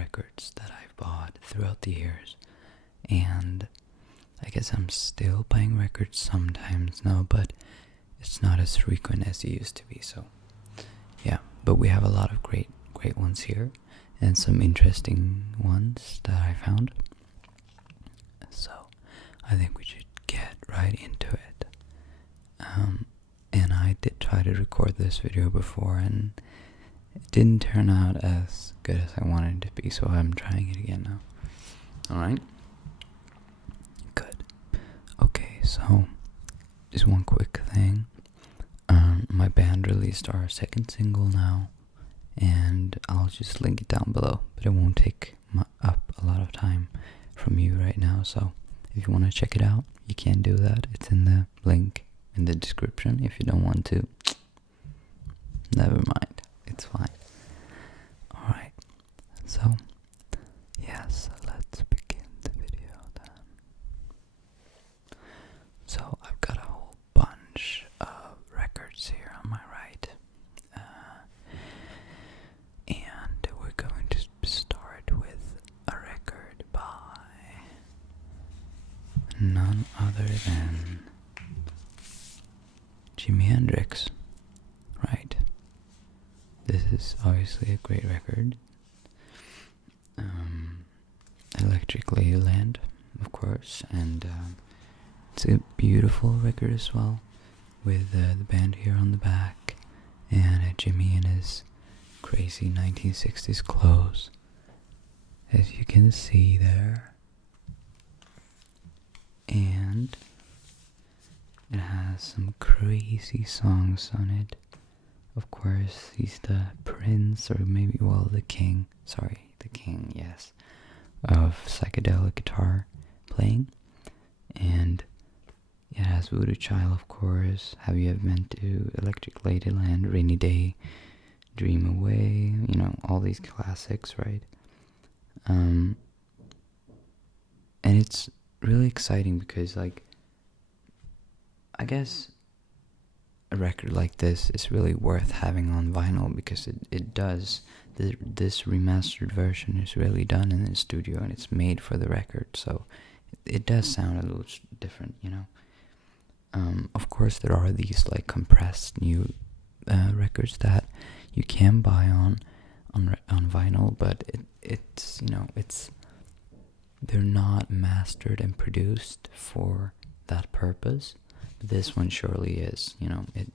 records that I've bought throughout the years, and I guess I'm still buying records sometimes now, but it's not as frequent as it used to be. So yeah, but we have a lot of great ones here, and some interesting ones that I found. So I think we should get right into it. And I did try to record this video before, and it didn't turn out as good as I wanted it to be, so I'm trying it again now. Alright? Good. Okay, so just one quick thing. My band released our second single now, and I'll just link it down below, but it won't take up a lot of time from you right now, so if you want to check it out, you can do that. It's in the link in the description. If you don't want to, never mind, it's fine. Alright, so yes, let's begin the video then. So I've got a whole bunch of records here on my right, and we're going to start with a record by none other than Jimi Hendrix, right? This is obviously a great record. Electric Ladyland, of course, and it's a beautiful record as well, with the band here on the back, and Jimi in his crazy 1960s clothes, as you can see there. And it has some crazy songs on it. Of course, he's the prince, or maybe, well, the king, yes, of psychedelic guitar playing. And it has Voodoo Child, of course, Have You Ever Been to Electric Ladyland, Rainy Day, Dream Away, all these classics, right? And it's really exciting because, I guess a record like this is really worth having on vinyl, because it does, this remastered version is really done in the studio, and it's made for the record, so it does sound a little different, Of course, there are these compressed new records that you can buy on vinyl, but it's they're not mastered and produced for that purpose. This one surely is,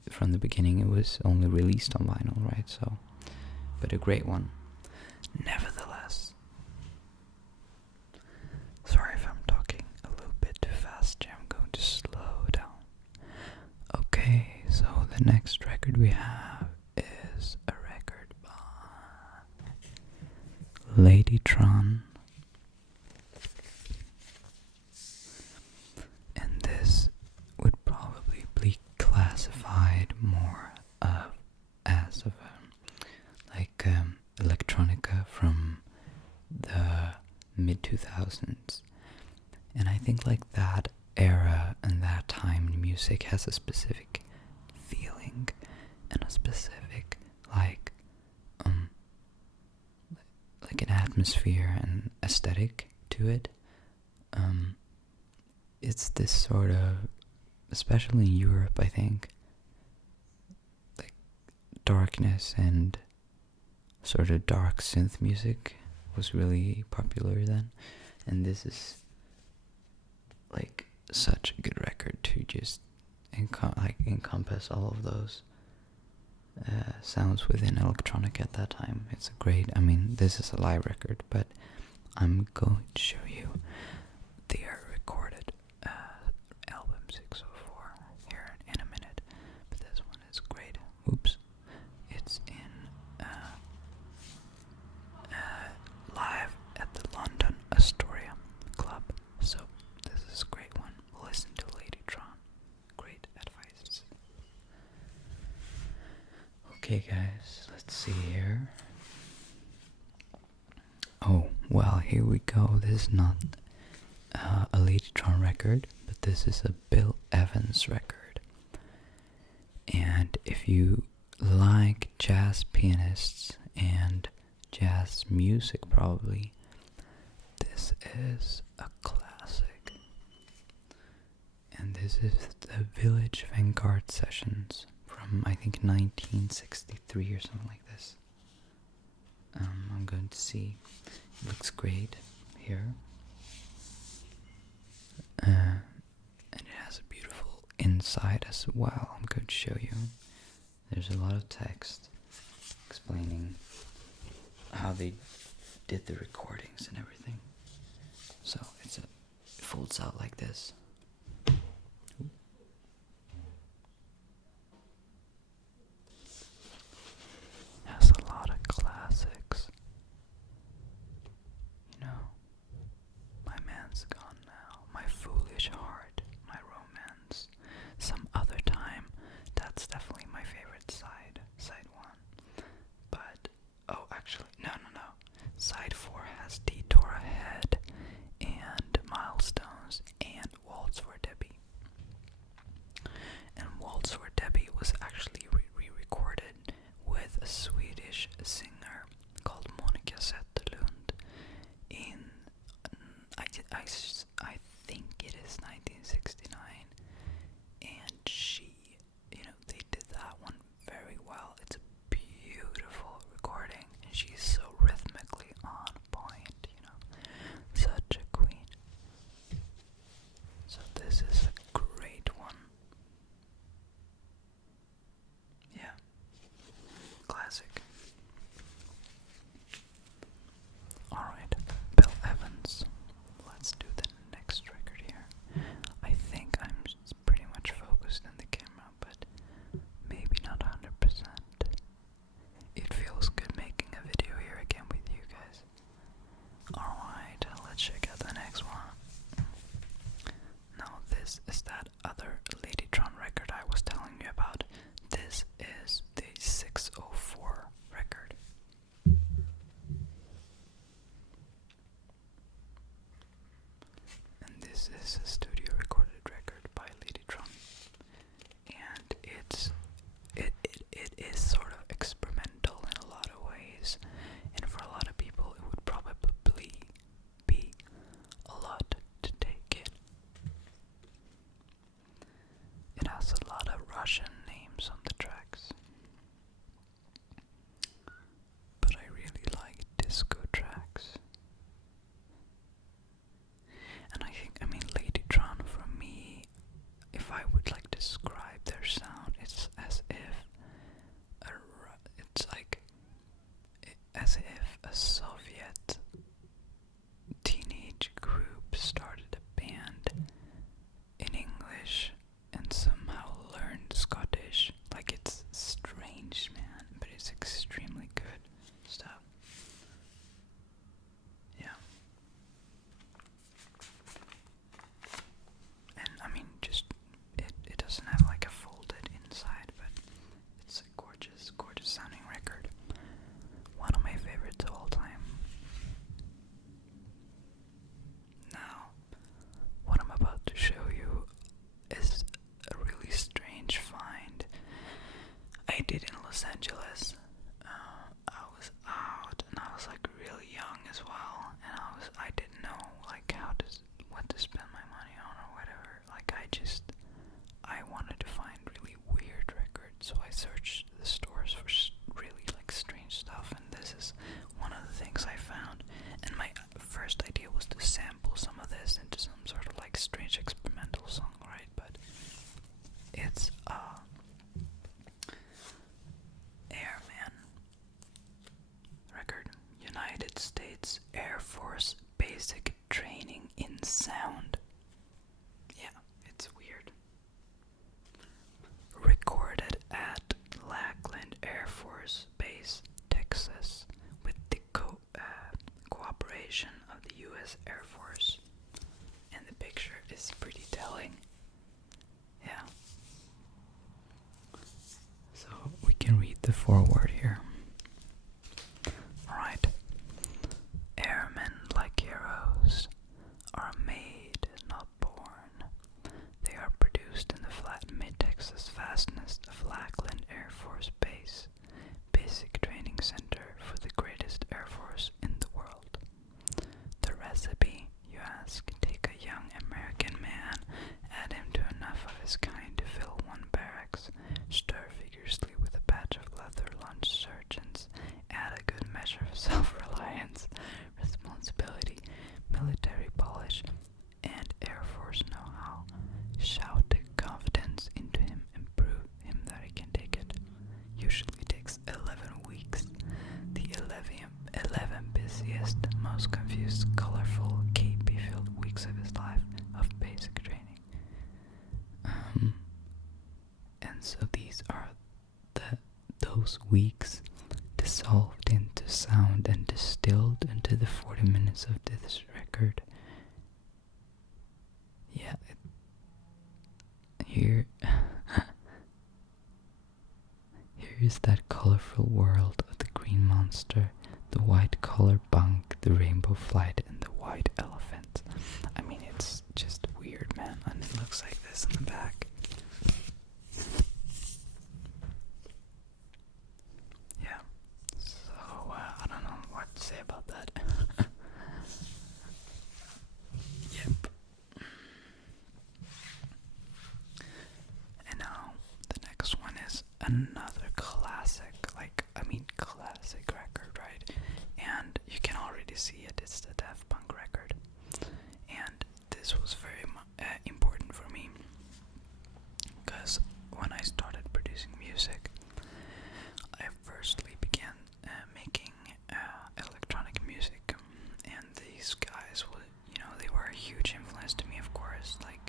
from the beginning it was only released on vinyl, right? So, but a great one, nevertheless. Sorry if I'm talking a little bit too fast here, I'm going to slow down. Okay, so the next record we have is a record by Ladytron. Classified more as electronica from the mid 2000s, and I think that era and that time in music has a specific feeling and a specific an atmosphere and aesthetic to it. It's this sort of, especially in Europe, I think, darkness and sort of dark synth music was really popular then, and this is such a good record to just encompass all of those sounds within electronic at that time. It's a great, this is a live record, but I'm going to show you the recorded album 604 here in a minute, but this one is great. Oops. It's in live at the London Astoria Club, so this is a great one. Listen to Ladytron. Great advice. Okay guys, let's see here. Oh, well, here we go. This is not a Ladytron record, but this is a Bill Evans record. And if you like jazz pianists and jazz music probably. This is a classic. And this is the Village Vanguard Sessions from I think 1963 or something like this. I'm going to see. It looks great here. And it has a beautiful inside as well. I'm going to show you. There's a lot of text explaining how they did the recordings and everything. So it folds out like this. Has a lot of classics. You know, My Man's Gone Now, My Foolish Heart, My Romance, Some Other Time. That's definitely my favorite side one. But, oh, actually, no. Side 4 has Detour Ahead and Milestones and Waltz for Debbie. And Waltz for Debbie was actually re-recorded with a Swedish singer called Monica Zetterlund in, I think it is 1969, and she, they did that one very well. It's a beautiful recording, and she's so rhythmically on point, such a queen. So this is a great one. Yeah. Classic. Alright, Bill Evans. Let's do the next record here. I think I'm pretty much focused in the camera, but maybe not 100%. It feels good making a video here again with you guys. Alright, let's check out the next one. Now this is that other Ladytron record I was telling you about. This is the 604 record. And this is a studio recorded record by Ladytron. And it is sort of experimental in a lot of ways. And for a lot of people it would probably be a lot to take in. It has a lot of Russian names on the tracks. But I really like disco tracks. And I mean Ladytron for me, if I would like describe their sound, it's as if a Soviet teenage group started a band in English and somehow learned Scottish. Like, it's strange, man, but it's extremely good stuff. Yeah. And I mean, just it doesn't have like a folded inside, but it's a gorgeous sounding record. One of my favorites of all time. Now, what I'm about to show you is a really strange find I did in Los Angeles. I was out and I was like really young as well, and I didn't know like what to spend my money on or whatever. Like I wanted to find really weird records, so I searched the stores for really like strange stuff, and this is one of the things I found. And my first idea was to sample some of this into some sort of like strange experimental song, right? But it's Airman record, United States Air Force Basic Training in Sound. Yeah, it's weird. Recorded at Lackland Air Force Base, Texas, with the cooperation of the U.S. Air Force. And the picture is pretty telling. Yeah. So we can read the foreword here. Alright. Airmen like heroes are made, not born. They are produced in the flat mid-Texas fastness of Lackland Air Force Base, basic training center for the greatest Air most confused, colorful, cape-filled weeks of his life of basic training. And so these are those weeks dissolved into sound and distilled into the 40 minutes of this record. Yeah, here is that colorful world of the green monster, the white collar bunk, the rainbow flight, and the white elephant. I mean, it's just weird, man, and it looks like this in the back. Yeah, so I don't know what to say about that. Yep. And now the next one is another classic record, right? And you can already see it, it's the Daft Punk record. And this was very important for me, because when I started producing music, I firstly began making electronic music, and these guys were, they were a huge influence to me, of course. Like,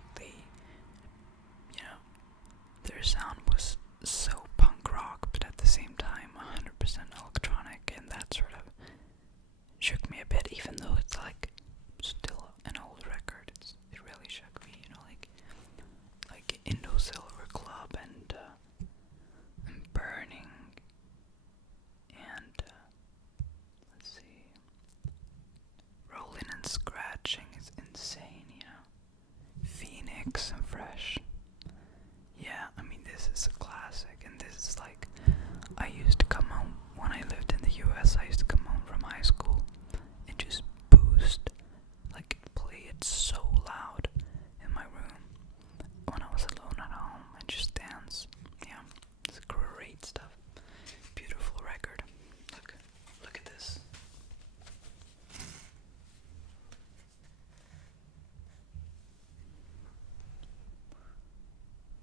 their sound was so punk rock, but at the same time 100% electronic, and that sort of shook me a bit, even though it's like still an old record. It really shook me, like Indo Silver Club and Burning, and let's see, Rolling and Scratching is insane, Phoenix and Fresh. Yeah, I mean, this is a classic, and this is like, I used to come home, when I lived in the US, I used to come home from high school and just boost, like play it so loud in my room when I was alone at home and just dance. Yeah, it's great stuff. Beautiful record. Look at this.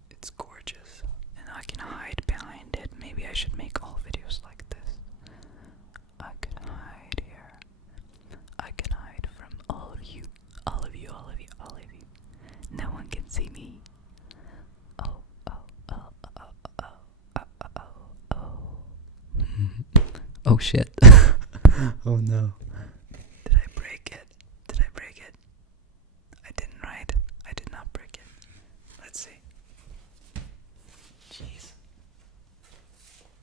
It's gorgeous, and I can hide behind it. Maybe I should make all videos like this. I can hide here. I can hide from all of you. All of you. No one can see me. Oh. Oh shit. Oh no. Did I break it? I didn't, right? I did not break it. Let's see. Jeez.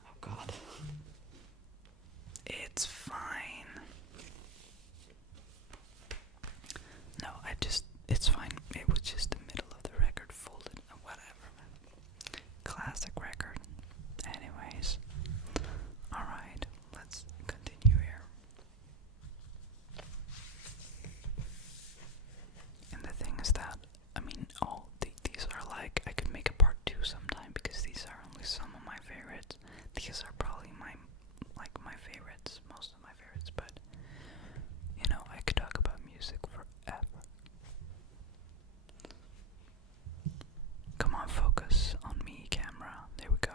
Oh god. It's fine. No, it's fine. It was just the middle of the record folded. Whatever, man. Classic record. Anyways. Alright, let's continue here. And the thing is that, I mean, these are like, I could make a part 2 sometime, because these are only some of my favorites. These are probably my favorites, most of my favorites, but, I could talk about music forever. Come on, focus on me, camera. There we go.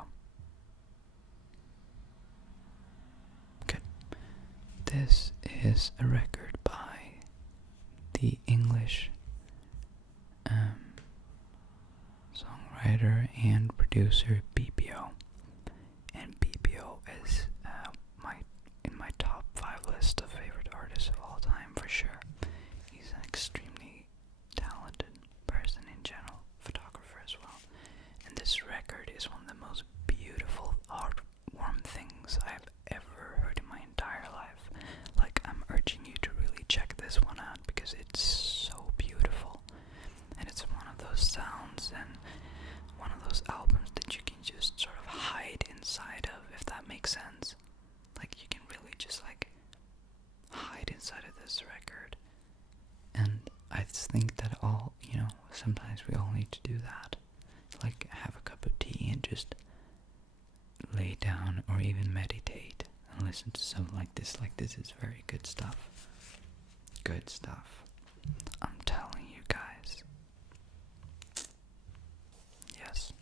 Good. This is a record by the English songwriter and producer BBO, and BBO is in my top 5 list of favorite artists of all time, for sure. He's an extremely talented person in general, photographer as well, and this record is one of the most beautiful, heartwarming things I've ever heard in my entire life. Like, I'm urging you to really check this one out, because it's so beautiful, and it's one of those sounds and one of those albums that you can just sort of hide inside of, if that makes sense. Like, you can really just hide inside of this record, and I think that sometimes we all need to do that, like have a cup of tea and just lay down or even meditate and listen to something like this. Like, this is very good stuff. Good stuff. I'm telling you guys. Yes.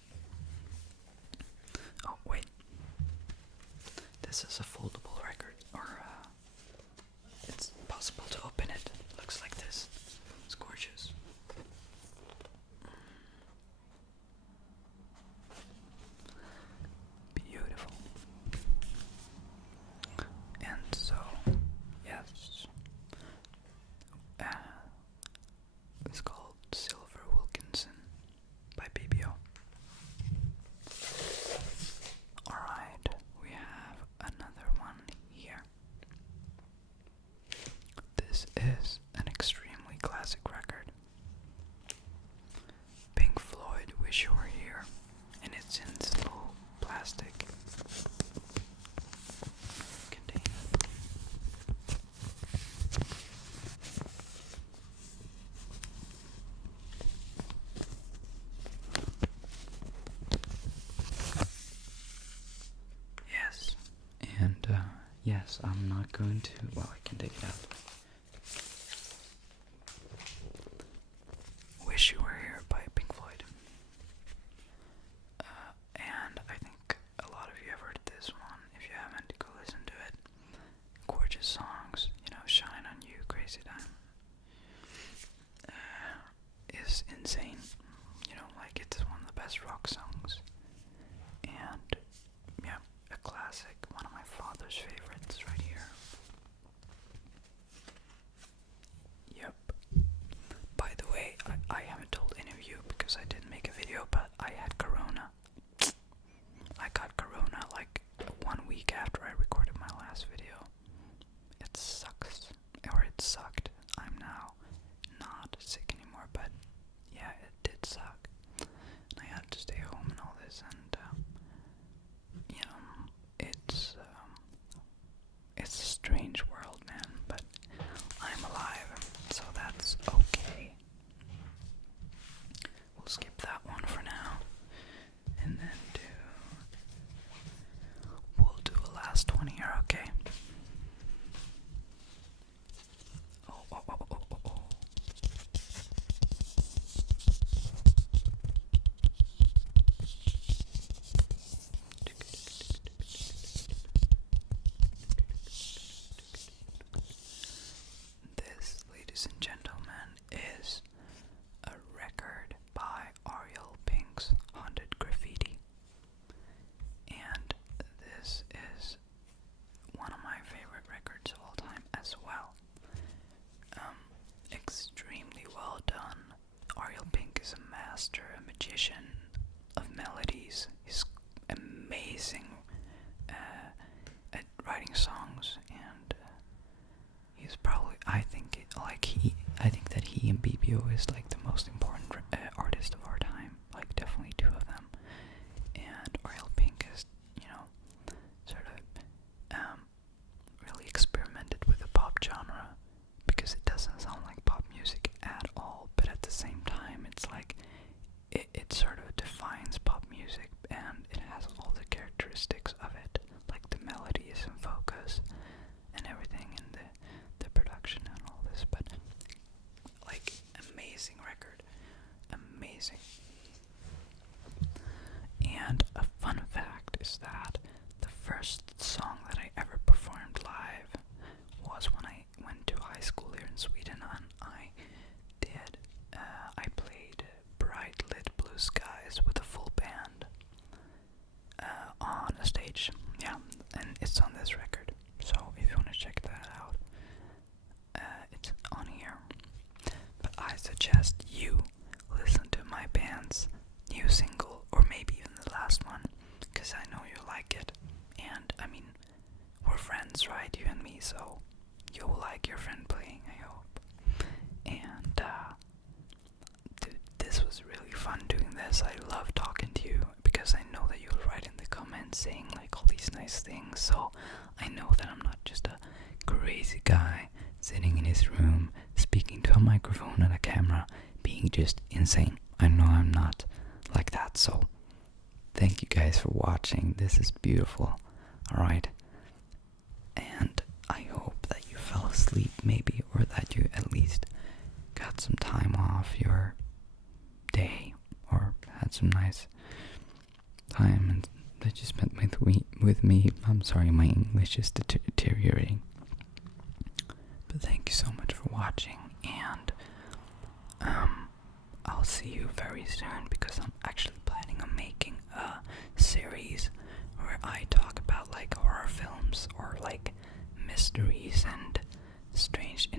Oh, wait. This is a foldable record, or it's possible to open This is an extremely classic record. Pink Floyd, Wish You Were Here, and it's in this little plastic container. Yes, and yes, I'm not going to, well, I can take it out. Wish You Were Here by Pink Floyd. And I think a lot of you have heard this one. If you haven't, go listen to it. Gorgeous songs, Shine on You, Crazy Time. Is insane. Like it's one of the best rock songs. And yeah, a classic, one of my father's favorites right here. Yep. By the way, I haven't told any of you because I didn't make a video, but I had corona. I got corona like 1 week after I recorded my last video. It sucks, or it sucked. I'm now not sick anymore, but yeah, it did suck. I had to stay home and all this, and it's a strange world, man, but I'm alive, so that's okay. We'll skip that one for now, and then we'll do a last one here, okay? Oh. This, ladies and gentlemen, is a record by Ariel Pink's Haunted Graffiti. And this is one of my favorite records of all time as well. Extremely well done. Ariel Pink is a master, a magician of melodies. He's amazing at writing songs, and he's probably, I think that he and BBO is like the most important artist of our time. Like definitely two of them. And Ariel Pink is, sort of really experimented with the pop genre, because it doesn't sound like pop music at all, but at the same time it's like it sort of defines pop music, and it has all the characteristics of it, like the melody is in focus and everything, and the production and all this, but like amazing record, amazing. And a fun fact is that the first song that I ever performed live was when I went to high school here in Sweden, and I played Bright Lit Blue Skies with a full band on a stage. Yeah, and it's on this record, so if you want to check that out, it's on here. But I suggest you listen to my band's new single, or maybe even the last one, because I know you like it. And I mean, we're friends, right, you and me, so you'll like your friend playing, I hope. And dude, this was really fun doing this. I love talking to you, because I know that you'll write in the comments saying like all these nice things, so I know that I'm not just a crazy guy sitting in his room speaking to a microphone and a camera being just insane. I know I'm not like that, so thank you guys for watching. This is beautiful. Alright, and I hope that you fell asleep maybe, or that you at least got some time off your day, or had some nice time and that you spent with me. I'm sorry, my English is deteriorating. But thank you so much for watching, and I'll see you very soon, because I'm actually planning on making a series where I talk about like horror films or like mysteries and strange